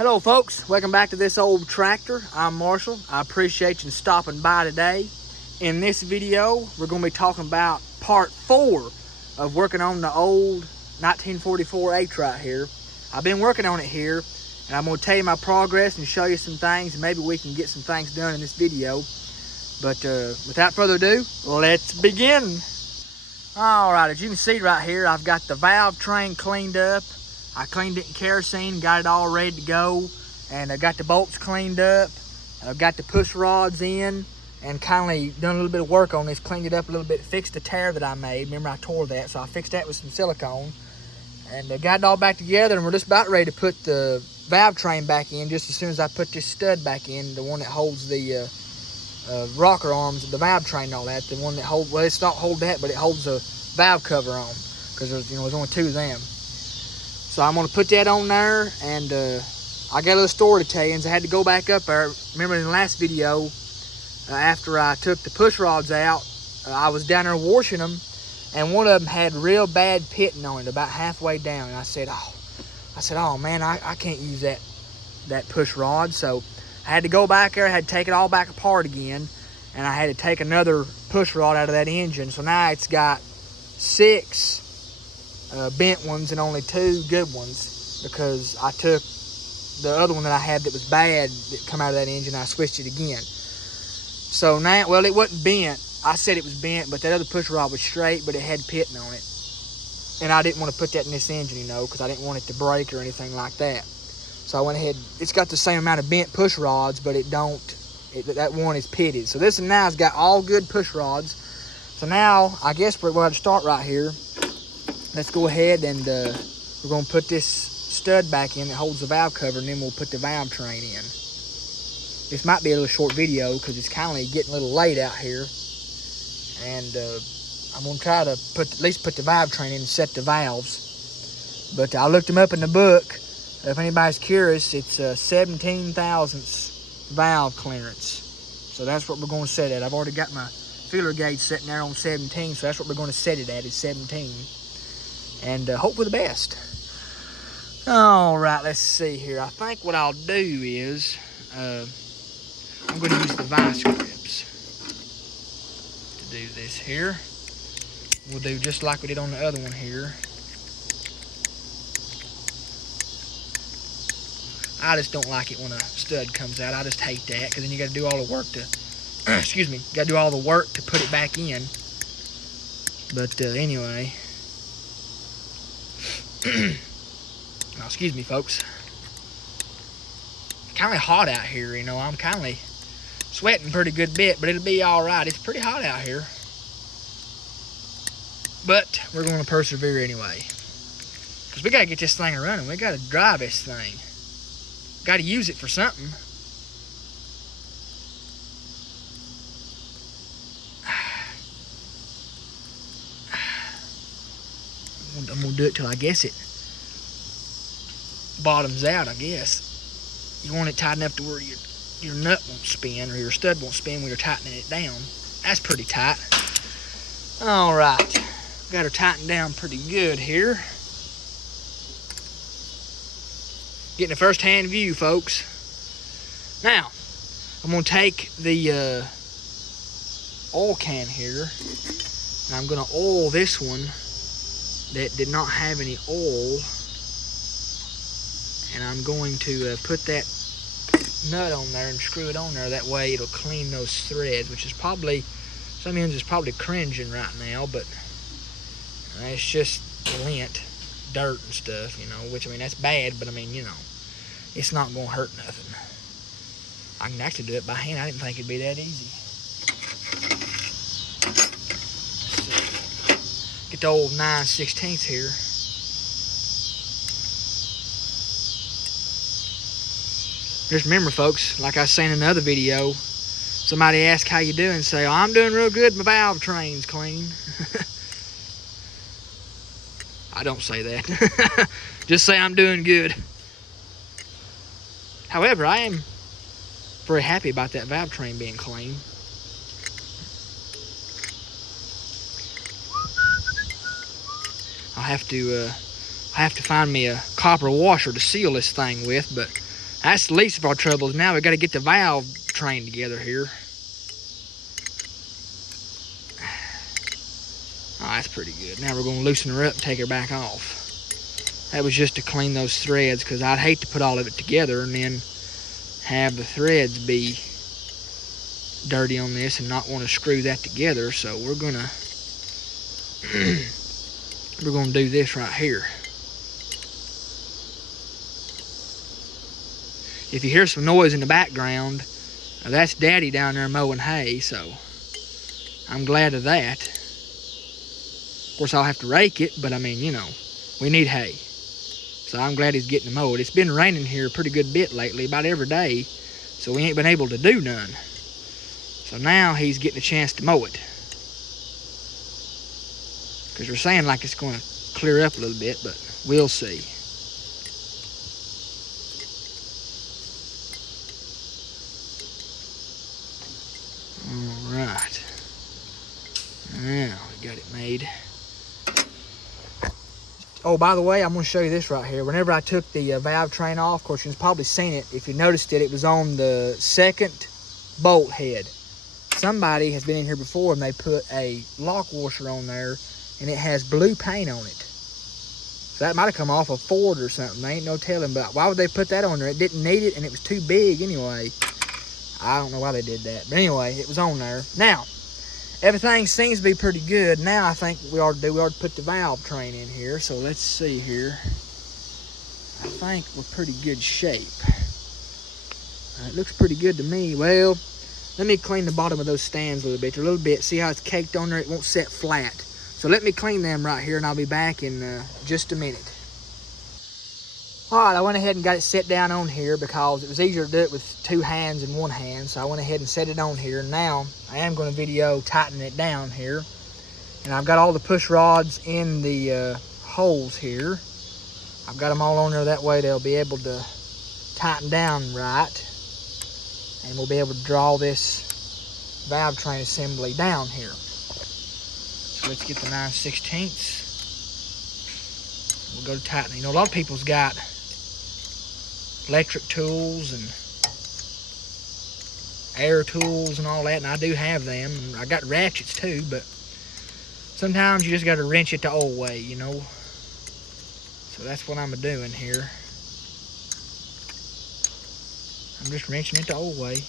Hello folks, welcome back to this old tractor. I'm Marshall. I appreciate you stopping by today. In this video, we're going to be talking about part 4 of working on the old 1944 H right here. I've been working on it here, and I'm going to tell you my progress and show you some things, and maybe we can get some things done in this video. But without further ado, let's begin. Alright, as you can see right here, I've got the valve train cleaned up. I cleaned it in kerosene, got it all ready to go, and I got the bolts cleaned up. I've got the push rods in, and kindly done a little bit of work on this, cleaned it up a little bit, fixed the tear that I made. Remember I tore that, so I fixed that with some silicone. And got it all back together, and we're just about ready to put the valve train back in just as soon as I put this stud back in, the one that holds the rocker arms of the valve train and all that. The one that holds, well, it's not hold that, but it holds the valve cover on, because there's only 2 of them. So I'm going to put that on there, and I got a little story to tell you. And I had to go back up there. Remember in the last video, after I took the push rods out, I was down there washing them, and one of them had real bad pitting on it about halfway down. And I said, oh man, I can't use that push rod. So I had to go back there. I had to take it all back apart again, and I had to take another push rod out of that engine. So now it's got 6 bent ones and only 2 good ones, because I took the other one that I had that was bad that come out of that engine, and I switched it again. So now, well, it wasn't bent. I said it was bent, but that other push rod was straight, but it had pitting on it. And I didn't want to put that in this engine, because I didn't want it to break or anything like that. So I went ahead, it's got the same amount of bent push rods, but that one is pitted. So this one now has got all good push rods. So now, I guess we're going to start right here. Let's go ahead and we're going to put this stud back in that holds the valve cover, and then we'll put the valve train in. This might be a little short video because it's kind of getting a little late out here. And I'm going to try to at least put the valve train in and set the valves. But I looked them up in the book. If anybody's curious, it's 17 thousandths valve clearance. So that's what we're going to set at. I've already got my feeler gauge sitting there on 17, so that's what we're going to set it at, is 17. And hope for the best. Alright, let's see here. I think what I'll do is I'm going to use the vice grips to do this here. We'll do just like we did on the other one here. I just don't like it when a stud comes out. I just hate that, because then you got to do all the work to excuse me, got to do all the work to put it back in. But anyway, oh, excuse me folks, kind of hot out here, I'm kind of sweating a pretty good bit, but it'll be all right. It's pretty hot out here, but we're going to persevere anyway, because we got to get this thing running. We got to drive this thing, got to use it for something. I'm going to do it till I guess it bottoms out, I guess. You want it tight enough to where your nut won't spin, or your stud won't spin when you're tightening it down. That's pretty tight. Alright, got her tightened down pretty good here. Getting a first-hand view, folks. Now, I'm going to take the oil can here, and I'm going to oil this one that did not have any oil, and I'm going to put that nut on there and screw it on there. That way it'll clean those threads, which is probably, some ends is probably cringing right now, but it's just lint, dirt and stuff, which, I mean, that's bad, but I mean, it's not going to hurt nothing. I can actually do it by hand. I didn't think it'd be that easy. Get the old 9/16 here. Just remember, folks, like I was saying in another video, somebody asked how you doing, say, oh, I'm doing real good, my valve train's clean. I don't say that. Just say I'm doing good. However, I am very happy about that valve train being clean. I'll have to find me a copper washer to seal this thing with, but That's the least of our troubles. Now we got to get the valve train together here. Oh, that's pretty good. Now we're going to loosen her up and take her back off. That was just to clean those threads, because I'd hate to put all of it together and then have the threads be dirty on this and not want to screw that together. So we're gonna do this right here. If you hear some noise in the background, that's Daddy down there mowing hay, so I'm glad of that. Of course, I'll have to rake it, but I mean, you know, we need hay. So I'm glad he's getting mowed. It's been raining here a pretty good bit lately, about every day, so we ain't been able to do none. So now he's getting a chance to mow it. Because we're saying like it's going to clear up a little bit, but we'll see. Alright. Now we got it made. Oh, by the way, I'm going to show you this right here. Whenever I took the valve train off, of course, you've probably seen it. If you noticed it, it was on the second bolt head. Somebody has been in here before and they put a lock washer on there and it has blue paint on it. So that might have come off a Ford or something. There ain't no telling, but why would they put that on there? It didn't need it and it was too big anyway. I don't know why they did that. But anyway, it was on there. Now, everything seems to be pretty good. Now I think we ought to put the valve train in here. So let's see here. I think we're pretty good shape. It looks pretty good to me. Well, let me clean the bottom of those stands a little bit. See how it's caked on there? It won't set flat. So let me clean them right here and I'll be back in just a minute. Alright, I went ahead and got it set down on here because it was easier to do it with 2 hands than 1 hand. So I went ahead and set it on here. Now I am going to video tightening it down here. And I've got all the push rods in the holes here. I've got them all on there, that way they'll be able to tighten down right. And we'll be able to draw this valve train assembly down here. So let's get the 9/16. We'll go to tightening. You know, a lot of people's got electric tools and air tools and all that, and I do have them. And I got ratchets too, but sometimes you just got to wrench it the old way, you know. So that's what I'm doing here. I'm just wrenching it the old way.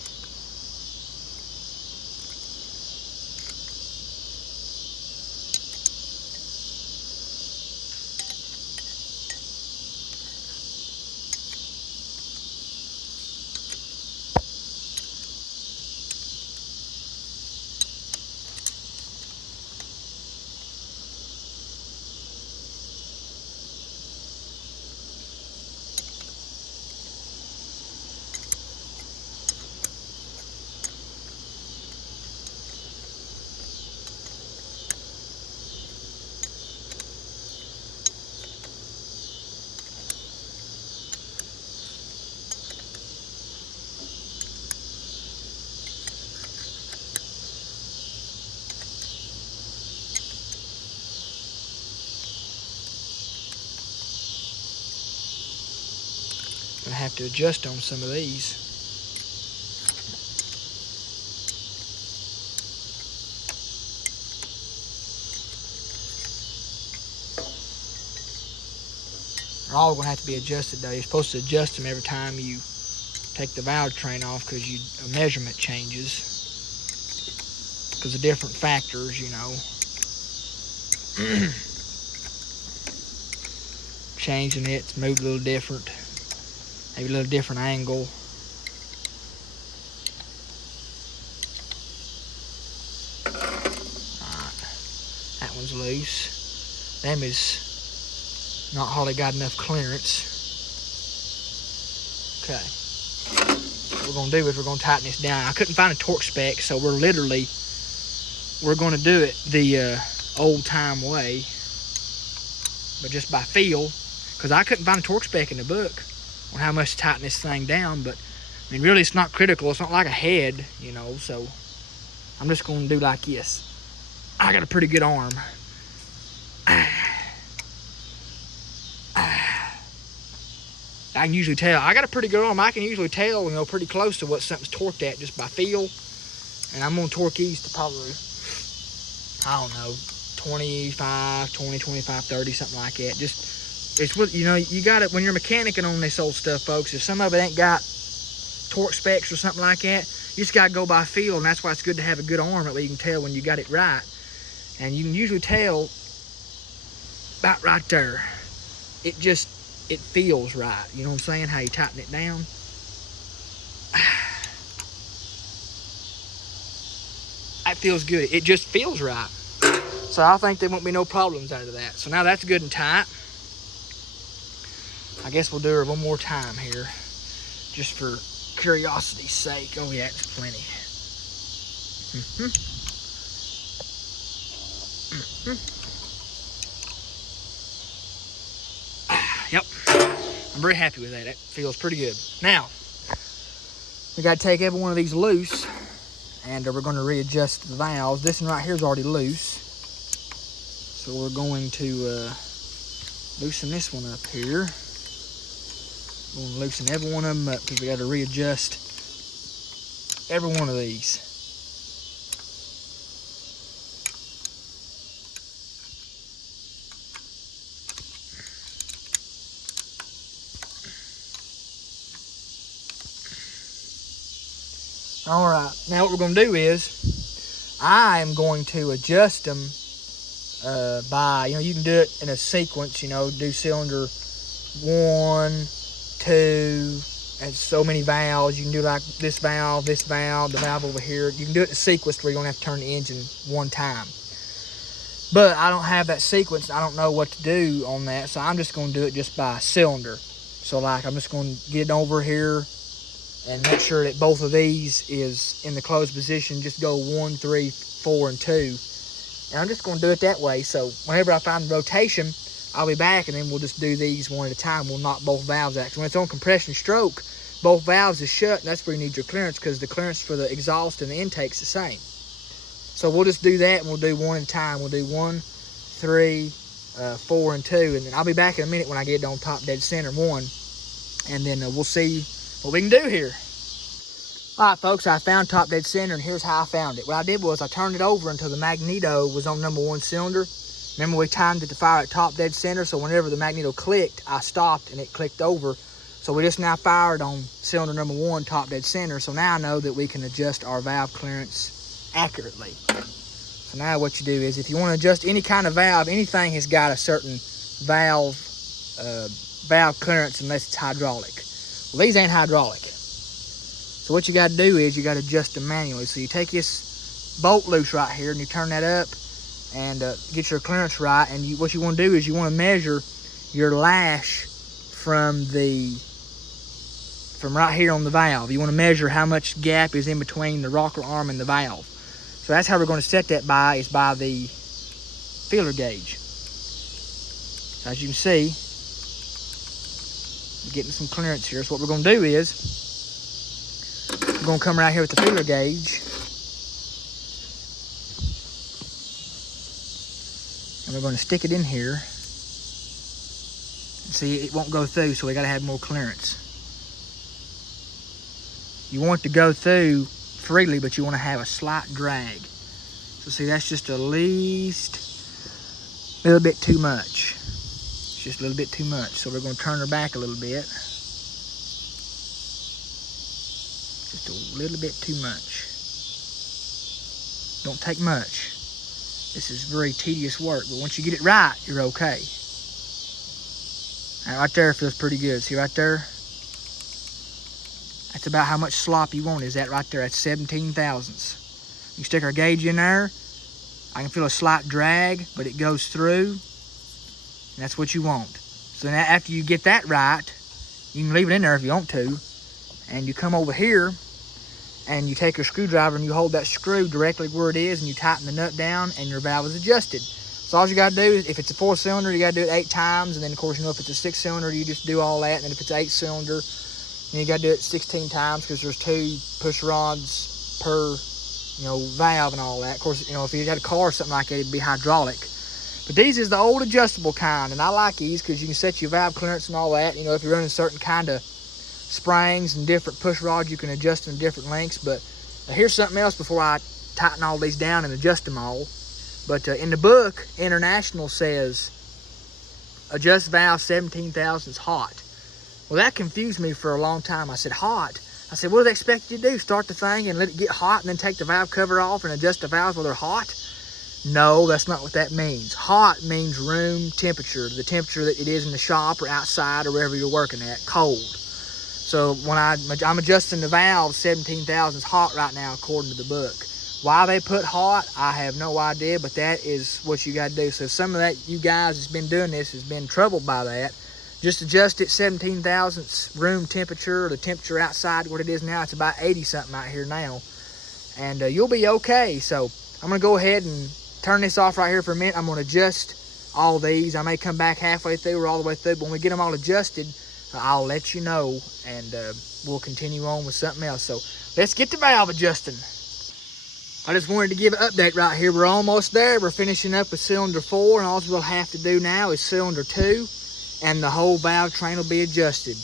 Gonna have to adjust on some of these. They're all gonna have to be adjusted though. You're supposed to adjust them every time you take the valve train off because a measurement changes because of different factors, you know. Changing it's moved a little different, maybe a little different angle. Alright, that one's loose. Them is not hardly got enough clearance. Okay, what we're gonna do is we're gonna tighten this down. I couldn't find a torque spec, so we're gonna do it the old time way, but just by feel, because I couldn't find a torque spec in the book on how much to tighten this thing down. But I mean, really, it's not critical. It's not like a head, you know. So I'm just gonna do like this. I got a pretty good arm. I can usually tell. I got a pretty good arm. I can usually tell, you know, pretty close to what something's torqued at just by feel. And I'm going to torque these to probably, I don't know, 25, 20, 25, 30, something like that. Just, it's what, you know, you got it when you're mechanicking on this old stuff, folks. If some of it ain't got torque specs or something like that, you just got to go by feel. And that's why it's good to have a good arm. That way you can tell when you got it right. And you can usually tell about right there. It feels right. You know what I'm saying? How you tighten it down. That feels good. It just feels right. So I think there won't be no problems out of that. So now that's good and tight. I guess we'll do her one more time here, just for curiosity's sake. Oh yeah, it's plenty. Yep, I'm very happy with that. That feels pretty good. Now, we got to take every one of these loose, and we're going to readjust the valves. This one right here is already loose, so we're going to loosen this one up here. We're going to loosen every one of them up because we got to readjust every one of these. All right, now what we're going to do is I am going to adjust them by, you know, you can do it in a sequence, you know, do cylinder 1, 2, and so many valves. You can do like this valve, the valve over here. You can do it in a sequence where you don't have to turn the engine one time. But I don't have that sequence. I don't know what to do on that, so I'm just going to do it just by cylinder. So like I'm just going to get over here and make sure that both of these is in the closed position. Just go 1, 3, 4, and 2. And I'm just going to do it that way. So whenever I find the rotation, I'll be back, and then we'll just do these one at a time. We'll knock both valves out. When it's on compression stroke, both valves is shut, and that's where you need your clearance, because the clearance for the exhaust and the intake's the same. So we'll just do that, and we'll do one at a time. We'll do 1, 3, 4, and 2, and then I'll be back in a minute when I get it on top dead center 1, and then we'll see what we can do here. All right, folks, I found top dead center, and here's how I found it. What I did was I turned it over until the magneto was on number 1 cylinder. Remember, we timed it to fire at top dead center, so whenever the magneto clicked, I stopped and it clicked over. So we just now fired on cylinder number 1, top dead center. So now I know that we can adjust our valve clearance accurately. So now what you do is, if you want to adjust any kind of valve, anything has got a certain valve clearance unless it's hydraulic. Well, these ain't hydraulic. So what you got to do is you got to adjust them manually. So you take this bolt loose right here and you turn that up and get your clearance right. And what you want to do is you want to measure your lash from right here on the valve. You want to measure how much gap is in between the rocker arm and the valve. So that's how we're going to set that by, is by the feeler gauge. As you can see, we're getting some clearance here. So what we're going to do is we're going to come right here with the feeler gauge, and we're going to stick it in here. And see, it won't go through, so we got to have more clearance. You want it to go through freely, but you want to have a slight drag. So see, that's just at least a little bit too much. It's just a little bit too much. So we're going to turn her back a little bit. Just a little bit too much. Don't take much. This is very tedious work, but once you get it right, you're okay. All right there feels pretty good. See right there? That's about how much slop you want, is that right there. That's 17 thousandths. You stick our gauge in there. I can feel a slight drag, but it goes through. And that's what you want. So now after you get that right, you can leave it in there if you want to. And you come over here and you take your screwdriver and you hold that screw directly where it is and you tighten the nut down and your valve is adjusted. So all you got to do is, if it's a 4-cylinder, you got to do it 8 times. And then, of course, you know, if it's a 6-cylinder, you just do all that. And then if it's 8-cylinder, you got to do it 16 times because there's 2 push rods per, you know, valve and all that. Of course, you know, if you had a car or something like that, it'd be hydraulic. But these is the old adjustable kind, and I like these because you can set your valve clearance and all that. You know, if you're running certain kind of springs and different push rods, you can adjust them different lengths. But here's something else before I tighten all these down and adjust them all. But in the book, International says adjust valve 17 thousandths hot. Well, that confused me for a long time. I said, hot? I said, what do they expect you to do? Start the thing and let it get hot and then take the valve cover off and adjust the valves while they're hot? No, that's not what that means. Hot means room temperature, the temperature that it is in the shop or outside or wherever you're working at, cold. So when I'm adjusting the valve 17 thousandths hot right now according to the book. Why they put hot, I have no idea, but that is what you got to do. So some of that, you guys that's been doing this has been troubled by that. Just adjust it 17 thousandths room temperature, or the temperature outside what it is now. It's about 80 something out here now. And you'll be okay. So I'm going to go ahead and turn this off right here for a minute. I'm going to adjust all these. I may come back halfway through or all the way through, but when we get them all adjusted, I'll let you know, and we'll continue on with something else. So let's get the valve adjusting. I just wanted to give an update right here. We're almost there. We're finishing up with cylinder 4, and all we'll have to do now is cylinder 2, and the whole valve train will be adjusted.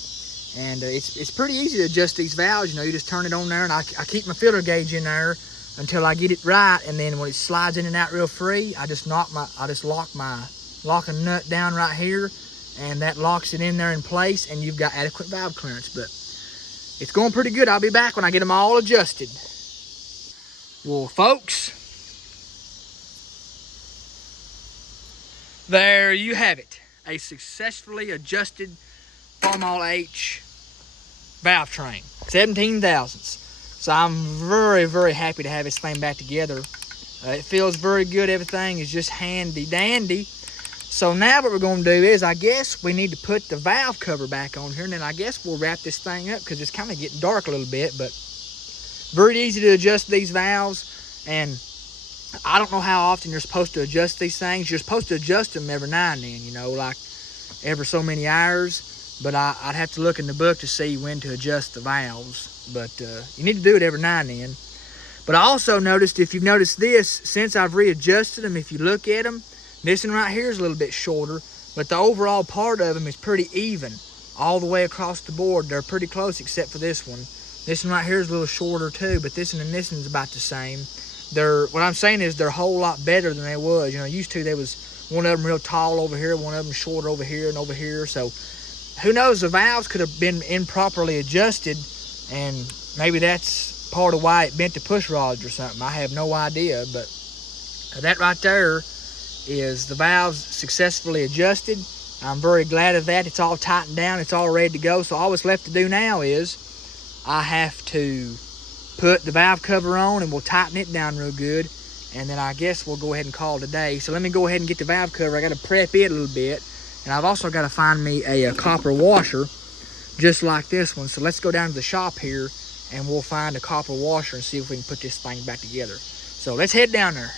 And it's pretty easy to adjust these valves. You know, you just turn it on there, and I keep my filter gauge in there until I get it right, and then when it slides in and out real free, I just lock my locking nut down right here, and that locks it in there in place, and you've got adequate valve clearance. But it's going pretty good. I'll be back when I get them all adjusted. Well, folks, there you have it. A successfully adjusted Farmall H valve train, 17 thousandths. So I'm very, very happy to have this thing back together. It feels very good. Everything is just handy dandy. So now what we're going to do is, I guess we need to put the valve cover back on here, and then I guess we'll wrap this thing up because it's kind of getting dark a little bit. But very easy to adjust these valves, and I don't know how often you're supposed to adjust these things. You're supposed to adjust them every now and then, you know, like every so many hours. But I'd have to look in the book to see when to adjust the valves. But you need to do it every now and then. But I also noticed, if you've noticed this, since I've readjusted them, if you look at them, this one right here is a little bit shorter, but the overall part of them is pretty even all the way across the board. They're pretty close except for this one. This one right here is a little shorter too, but this one and this one's about the same. What I'm saying is they're a whole lot better than they was. You know, used to, there was one of them real tall over here, one of them short over here and over here. So who knows, the valves could have been improperly adjusted, and maybe that's part of why it bent the push rods or something. I have no idea, but that right there is the valves successfully adjusted. I'm very glad of that. It's all tightened down. It's all ready to go. So all that's left to do now is I have to put the valve cover on, and we'll tighten it down real good, and then I guess we'll go ahead and call it a day. So let me go ahead and get the valve cover. I got to prep it a little bit, and I've also got to find me a copper washer just like this one. So let's go down to the shop here, and we'll find a copper washer and see if we can put this thing back together. So let's head down there.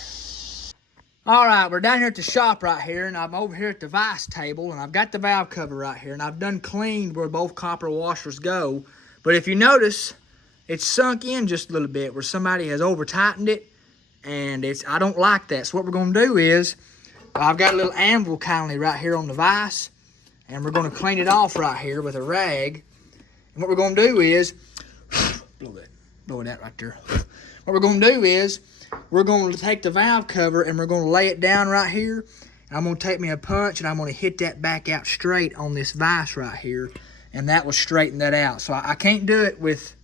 All right, we're down here at the shop right here, and I'm over here at the vise table, and I've got the valve cover right here, and I've done cleaned where both copper washers go. But if you notice, it's sunk in just a little bit where somebody has over tightened it, and I don't like that. So what we're going to do is, I've got a little anvil kindly right here on the vise, and we're going to clean it off right here with a rag. And what we're going to do is, blow that right there. What we're going to do is, we're going to take the valve cover and we're going to lay it down right here. And I'm going to take me a punch and I'm going to hit that back out straight on this vise right here. And that will straighten that out. So I can't do it with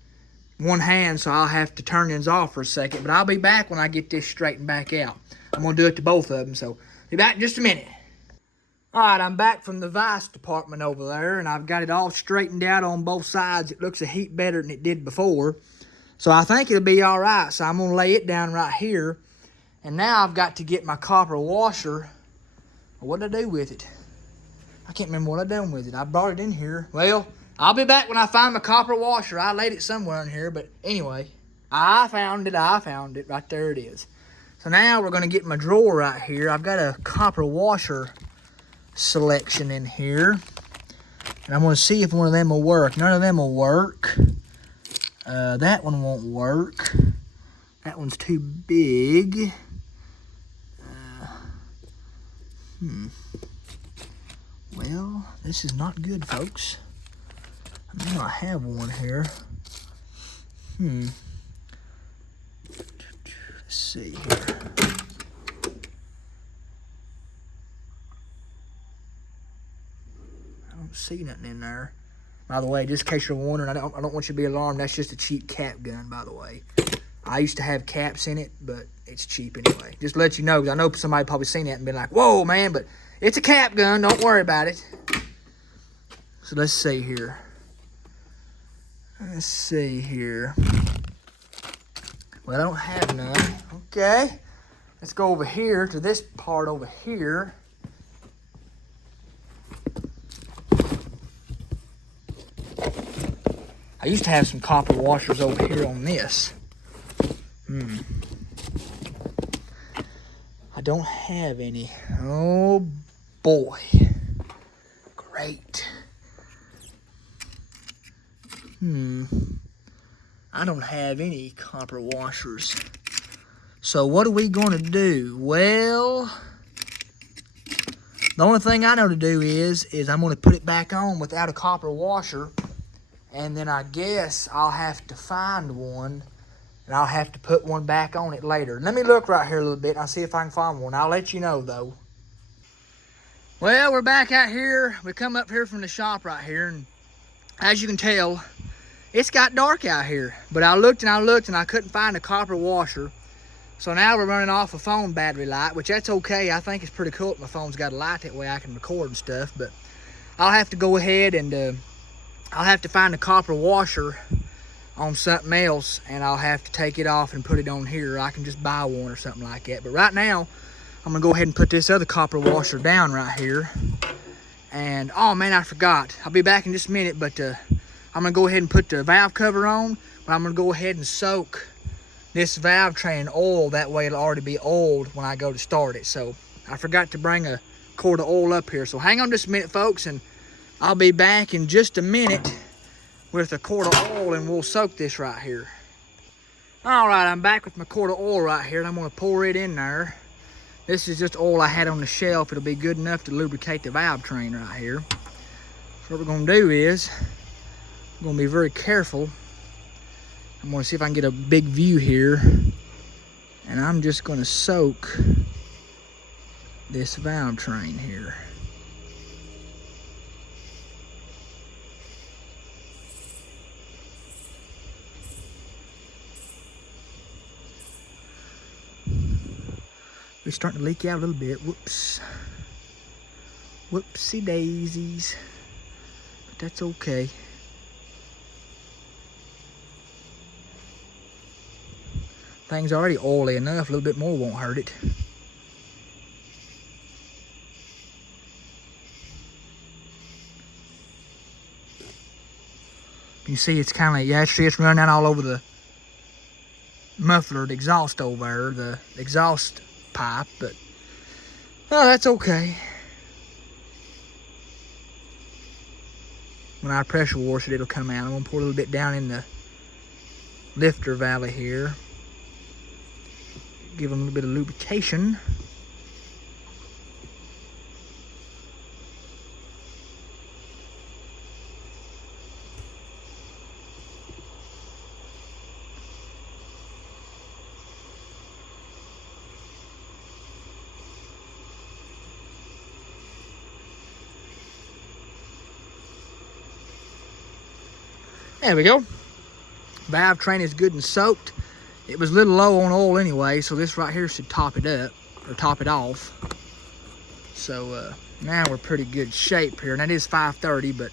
one hand, so I'll have to turn these off for a second. But I'll be back when I get this straightened back out. I'm going to do it to both of them. So be back in just a minute. All right, I'm back from the vise department over there. And I've got it all straightened out on both sides. It looks a heap better than it did before. So I think it'll be all right. So I'm going to lay it down right here. And now I've got to get my copper washer. What did I do with it? I can't remember what I done with it. I brought it in here. Well, I'll be back when I find my copper washer. I laid it somewhere in here. But anyway, I found it. Right there it is. So now we're going to get my drawer right here. I've got a copper washer selection in here. And I'm going to see if one of them will work. None of them will work. That one won't work. That one's too big. Well, this is not good, folks. I may not have one here. Let's see here. I don't see nothing in there. By the way, just in case you're wondering, I don't want you to be alarmed. That's just a cheap cap gun, by the way. I used to have caps in it, but it's cheap anyway. Just to let you know, because I know somebody probably seen that and been like, whoa, man, but it's a cap gun. Don't worry about it. So let's see here. Let's see here. Well, I don't have none. Okay. Let's go over here to this part over here. I used to have some copper washers over here on this. I don't have any. Oh boy. Great. I don't have any copper washers. So what are we going to do? Well, the only thing I know to do is I'm going to put it back on without a copper washer. And then I guess I'll have to find one. And I'll have to put one back on it later. Let me look right here a little bit and I'll see if I can find one. I'll let you know though. Well, we're back out here. We come up here from the shop right here. And as you can tell, it's got dark out here. But I looked and I couldn't find a copper washer. So now we're running off a phone battery light, which that's okay. I think it's pretty cool if my phone's got a light, that way I can record and stuff. But I'll have to go ahead and I'll have to find a copper washer on something else, and I'll have to take it off and put it on here. I can just buy one or something like that. But right now, I'm gonna go ahead and put this other copper washer down right here. And oh man, I forgot. I'll be back in just a minute, but I'm gonna go ahead and put the valve cover on. But I'm gonna go ahead and soak this valve tray in oil. That way it'll already be oiled when I go to start it. So I forgot to bring a quart of oil up here. So hang on just a minute, folks, and I'll be back in just a minute with a quart of oil, and we'll soak this right here. All right, I'm back with my quart of oil right here, and I'm gonna pour it in there. This is just oil I had on the shelf. It'll be good enough to lubricate the valve train right here. So what we're gonna do is, I'm gonna be very careful. I'm gonna see if I can get a big view here. And I'm just gonna soak this valve train here. It's starting to leak out a little bit. Whoops. Whoopsie daisies. But that's okay. Thing's already oily enough. A little bit more won't hurt it. You see it's kind of, yeah, it's running out all over the muffler, the exhaust over there, the exhaust pipe, but oh, that's okay. When I pressure wash it, it'll come out. I'm gonna pour a little bit down in the lifter valley here. Give them a little bit of lubrication. There we go. Valve train is good and soaked. It was a little low on oil anyway, so this right here should top it up, or top it off. So now we're pretty good shape here. And that is 5:30, but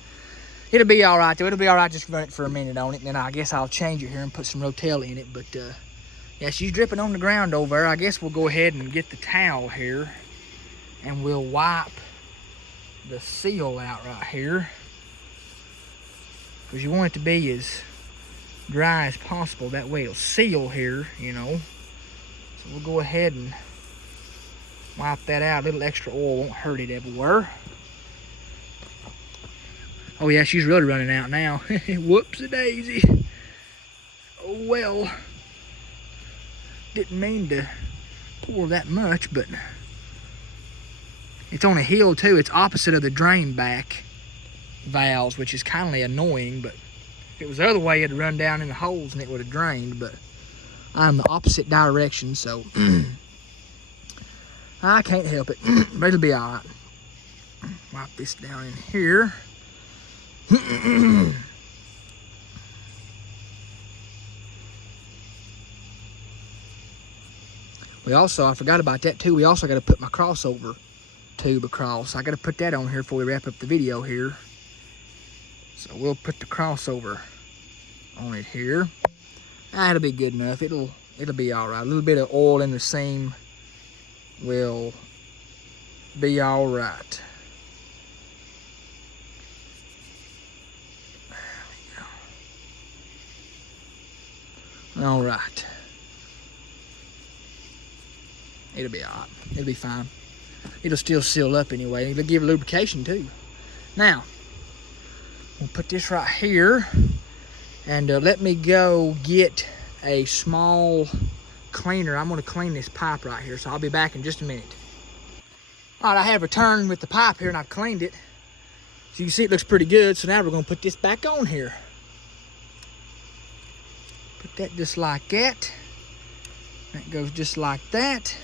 it'll be all right though. It'll be all right, just run it for a minute on it, and then I guess I'll change it here and put some Rotel in it. But yeah, she's dripping on the ground over there. I guess we'll go ahead and get the towel here, and we'll wipe the seal out right here. Because you want it to be as dry as possible. That way it'll seal here, you know. So we'll go ahead and wipe that out. A little extra oil won't hurt it everywhere. Oh yeah, she's really running out now. Whoopsie-daisy. Oh well. Didn't mean to pour that much, but It's on a hill too. It's opposite of the drain back valves, which is kind of annoying, but if it was the other way, it'd run down in the holes and it would have drained, but I'm the opposite direction, so I can't help it, but it'll be all right. Wipe this down in here. We also, I forgot about that too, we also got to put my crossover tube across. I got to put that on here before we wrap up the video here. So we'll put the crossover on it here. It'll be good enough. It'll be all right. A little bit of oil in the seam will be all right. There we go. All right. It'll be all right. It'll be fine. It'll still seal up anyway. It'll give lubrication too. Now, we'll put this right here, and let me go get a small cleaner. I'm going to clean this pipe right here, so I'll be back in just a minute. All right, I have returned with the pipe here, and I've cleaned it. So you can see it looks pretty good. So now we're going to put this back on here. Put that just like that. That goes just like that.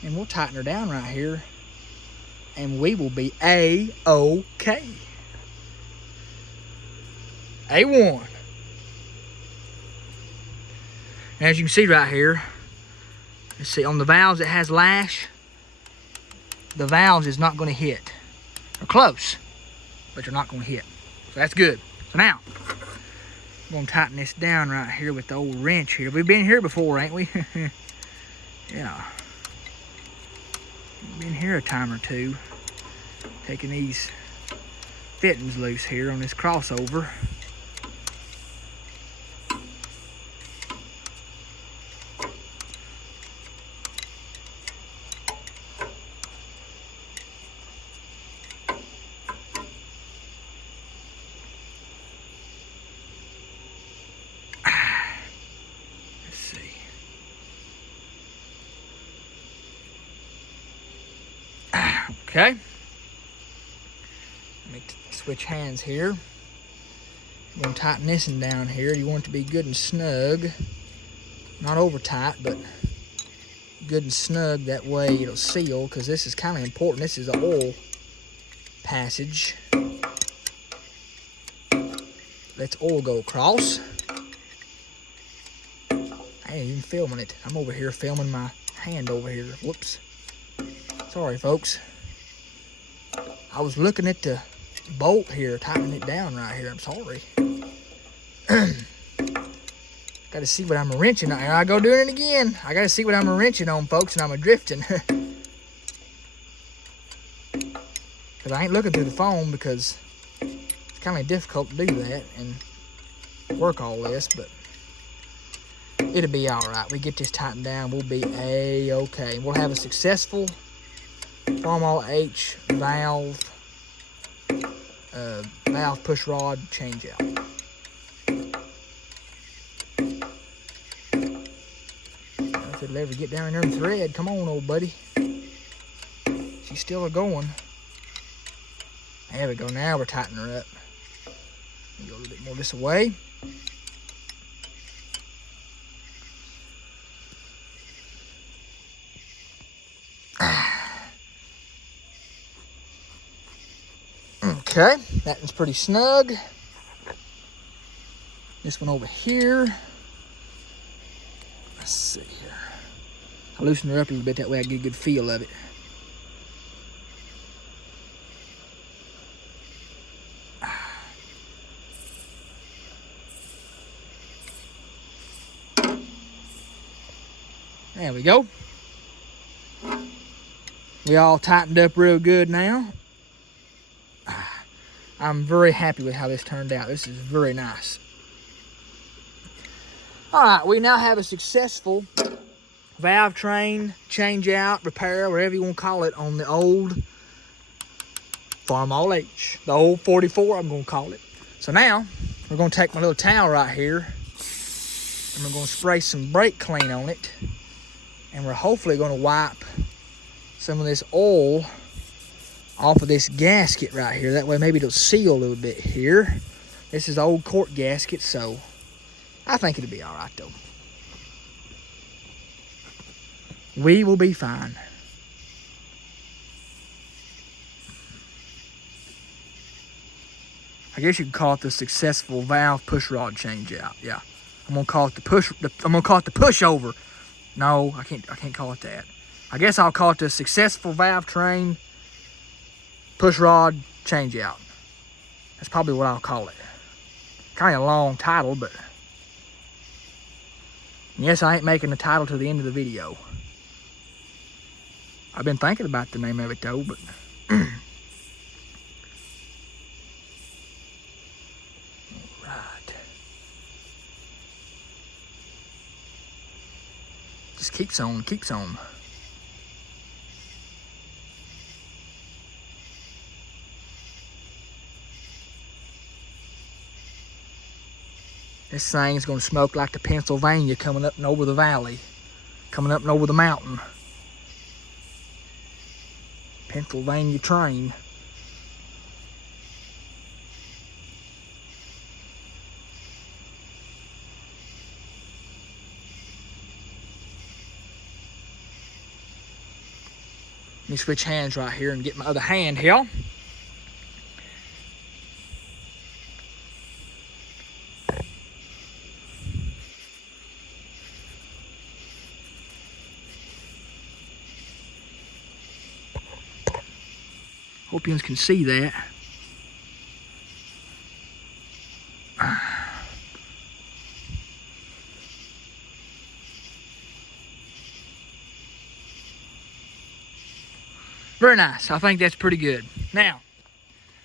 And we'll tighten her down right here, and we will be A-OK. A1. As you can see right here, let's see, on the valves it has lash, the valves is not going to hit. They're close, but they're not going to hit. So that's good. So now, I'm going to tighten this down right here with the old wrench here. We've been here before, ain't we? Yeah. Been here a time or two. Taking these fittings loose here on this crossover. Okay, let me switch hands here. I'm going to tighten this one down here. You want it to be good and snug. Not over tight, but good and snug. That way it'll seal, because this is kind of important. This is an oil passage. Let's oil go across. I ain't even filming it. I'm over here filming my hand over here. Whoops. Sorry, folks. I was looking at the bolt here, tightening it down right here. I'm sorry. Got to see what I'm wrenching on. Here I go doing it again. I got to see what I'm wrenching on, folks, and I'm drifting. Because I ain't looking through the phone, because it's kind of difficult to do that and work all this, but it'll be all right. We get this tightened down, we'll be A-OK. We'll have a successful Farmall H valve push rod change out. If it'll ever get down there and thread, come on, old buddy. She's still a going. There we go. Now we're tightening her up. Go a little bit more this way. Okay, that one's pretty snug. This one over here. Let's see here. I'll loosen her up a little bit, that way I get a good feel of it. There we go. We all tightened up real good now. I'm very happy with how this turned out. This is very nice. All right, we now have a successful valve train, change out, repair, whatever you want to call it, on the old Farmall H. The old 44, I'm going to call it. So now, we're going to take my little towel right here, and we're going to spray some brake clean on it, and we're hopefully going to wipe some of this oil off of this gasket right here. That way maybe it'll seal a little bit here. This is the old quart gasket, so I think it'll be all right though. We will be fine. I guess you could call it the successful valve push rod change out. Yeah, I'm gonna call it the pushover. No, I can't call it that. I guess I'll call it the successful valve train push rod change out. That's probably what I'll call it. Kind of a long title, but yes, I ain't making the title to the end of the video. I've been thinking about the name of it though, but right. Just keeps on, keeps on. This thing's gonna smoke like the Pennsylvania coming up and over the valley, coming up and over the mountain. Pennsylvania train. Let me switch hands right here and get my other hand here. Hope you can see that. Very nice. I think that's pretty good. Now,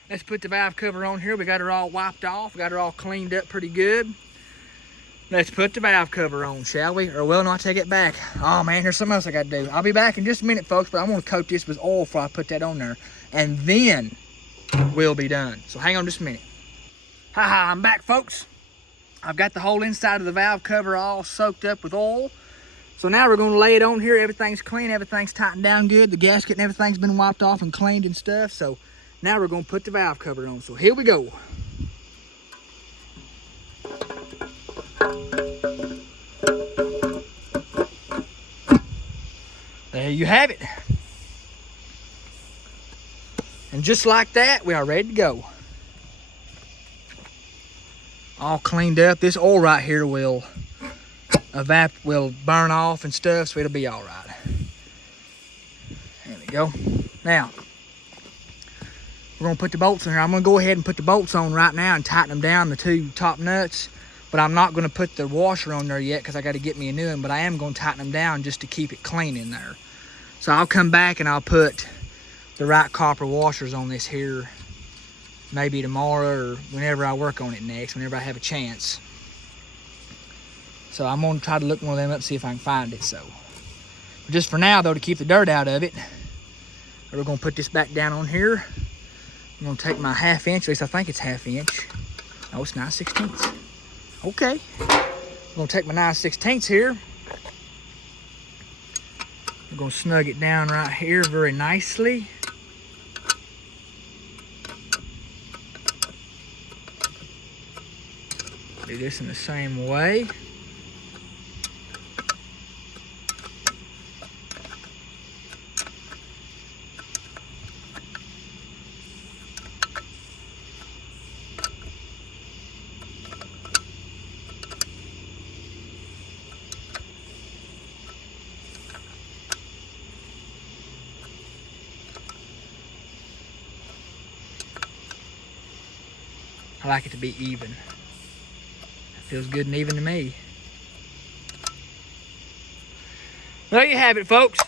let's put the valve cover on here. We got her all wiped off. Got her all cleaned up pretty good. Let's put the valve cover on, shall we? Or well, no, I'll take it back. Oh man, here's something else I gotta do. I'll be back in just a minute, folks, but I'm gonna coat this with oil before I put that on there. And then we'll be done. So hang on just a minute. Haha, I'm back, folks. I've got the whole inside of the valve cover all soaked up with oil. So now we're gonna lay it on here. Everything's clean, everything's tightened down good. The gasket and everything's been wiped off and cleaned and stuff. So now we're gonna put the valve cover on. So here we go. There you have it. And just like that, we are ready to go. All cleaned up. This oil right here will burn off and stuff, so it'll be all right. There we go. Now, we're gonna put the bolts in here. I'm gonna go ahead and put the bolts on right now and tighten them down, the two top nuts. But I'm not gonna put the washer on there yet because I gotta get me a new one, but I am gonna tighten them down just to keep it clean in there. So I'll come back and I'll put the right copper washers on this here maybe tomorrow or whenever I work on it next, whenever I have a chance. So I'm gonna try to look one of them up, see if I can find it. So but just for now though, to keep the dirt out of it, we're gonna put this back down on here. I'm gonna take my 1/2 inch, at least I think it's 1/2 inch. No, it's 9/16. Okay. I'm gonna take my 9/16 here. We're gonna snug it down right here very nicely. Do this in the same way. I like it to be even. It feels good and even to me. There you have it, folks.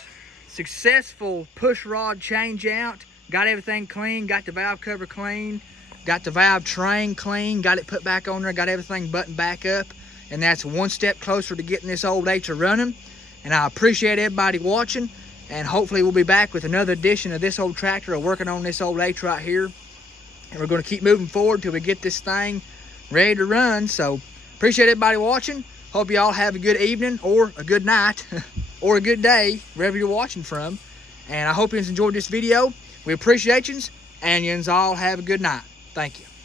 Successful push rod change out. Got everything clean, got the valve cover clean, got the valve train clean, got it put back on there, got everything buttoned back up. And that's one step closer to getting this old H running. And I appreciate everybody watching. And hopefully we'll be back with another edition of this old tractor or working on this old H right here. And we're going to keep moving forward till we get this thing ready to run. So appreciate everybody watching. Hope you all have a good evening or a good night or a good day, wherever you're watching from. And I hope you enjoyed this video. We appreciate you, and you all have a good night. Thank you.